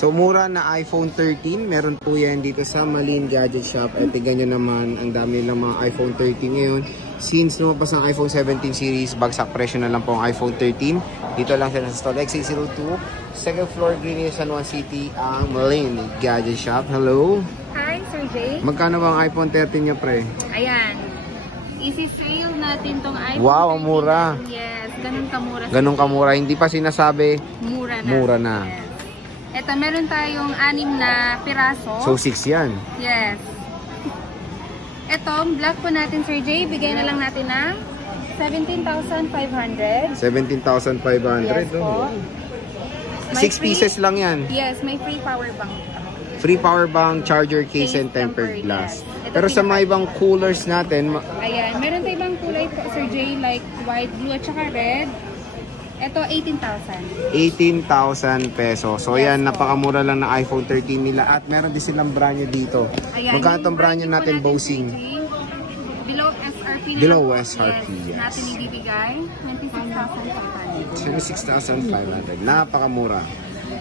So, mura na iPhone 13. Meron po yan dito sa Malin Gadget Shop. At tignan nyo naman, ang dami ng mga iPhone 13 ngayon. Since lumabas ng iPhone 17 series, bagsak presyo na lang po ang iPhone 13. Dito lang siya sa stall XA02. Second floor, Green Hills, San Juan City, ang Malin Gadget Shop. Hello? Hi, Sir Jay. Magkano ba ang iPhone 13 nyo, pre? Ayan. Easy sale natin tong iPhone. Wow, ang mura. Yes, ganun kamura. Ganun kamura. Hindi pa sinasabi, mura na. Mura na. Yes. Ito, meron tayong 6 na piraso. So, 6 yan. Yes. Ito, black po natin, Sir Jay. Bigay na lang natin ng 17,500. 17,500. Yes po. 6 pieces lang yan. Yes, may free power bank. Free power bank, charger case, and tempered glass. Yes. Pero sa mga ibang coolers natin, ayan, meron tayong ibang kulay po, Sir Jay, like white, blue, at saka red. Ito, 18,000. 18,000 pesos. So, yan, napakamura lang na iPhone 13 nila. At meron din silang brand new dito. Ayan, magkano itong brand new natin, Bosing? Below SRP. Below SRP, yes. Natin ibibigay, 26,500. 26,500. Napakamura.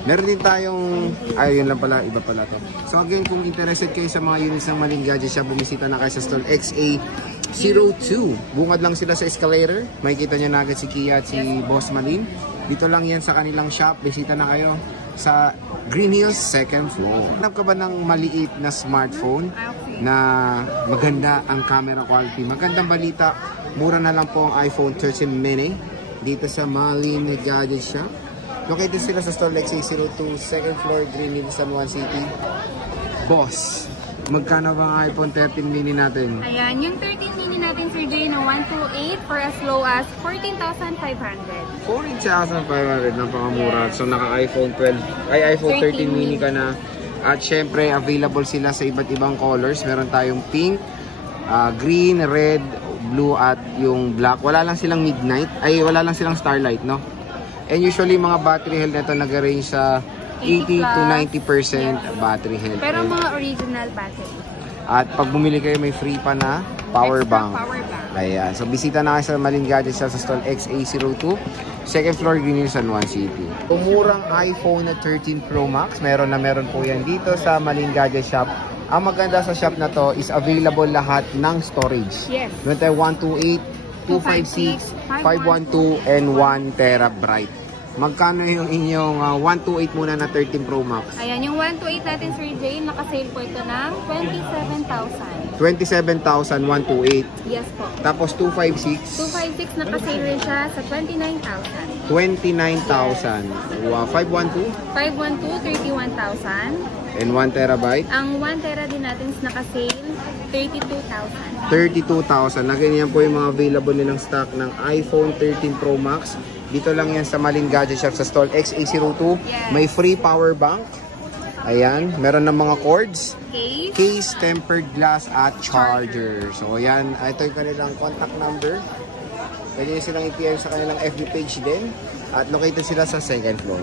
Meron din tayong, yun lang pala, iba pala to. So again, kung interested kayo sa mga units ng Malin Gadget Shop, bumisita na kayo sa stall XA02. Bungad lang sila sa escalator. Makikita nyo na agad si Kia at si Boss Malin. Dito lang yan sa kanilang shop. Bisita na kayo sa Green Hills, 2nd floor. Hanap ka ba ng maliit na smartphone na maganda ang camera quality? Magandang balita, mura na lang po ang iPhone 13 mini dito sa Malin Gadget Shop. Located sila sa stall XA02, 2nd floor, Green Hills, San Juan City. Boss, magkano ba ang iPhone 13 mini natin? Ayan, yung 13 mini natin, Sir Jay, na 128 for as low as 14,500. 14,500, napakamura. So naka-iPhone 12, iPhone 13 mini ka na. At syempre, available sila sa iba't ibang colors. Meron tayong pink, green, red, blue, at yung black. Wala lang silang midnight, wala lang silang starlight, no? And usually, mga battery health nito nag-range sa 80 to 90% battery health. Pero mga original battery. At pag bumili kayo, may free pa na power bank. Ayan. So, bisita na kayo sa Malin Gadget Shop sa stall XA02, 2nd floor, Green Hills, San Juan City. Umurang iPhone na 13 Pro Max. Meron po yan dito sa Malin Gadget Shop. Ang maganda sa shop na to is available lahat ng storage. Yes. Meron tayo 128, 256, 512, and 1 terabyte. Magkano yung inyong 128 muna na 13 Pro Max? Ayan, yung 128 natin, Sir Jay, nakasale po ito ng 27,000. 27,000, 128. Yes po. Tapos 256? 256, nakasale rin siya sa 29,000. 29,000. Wow, 512? 512, 31,000. And 1 terabyte? Ang 1 tera din natin nakasale, 32,000. 32,000. Na ganyan po yung mga available nilang stock ng iPhone 13 Pro Max. Dito lang yan sa Malin Gadget Shop sa stall XA02. Yes. May free power bank. Ayan. Meron ng mga cords. Case, tempered glass, at charger. So ayan. Ito yung kanilang contact number. Pwede nyo silang i-PM sa kanilang FB page din. At located sila sa 2nd floor.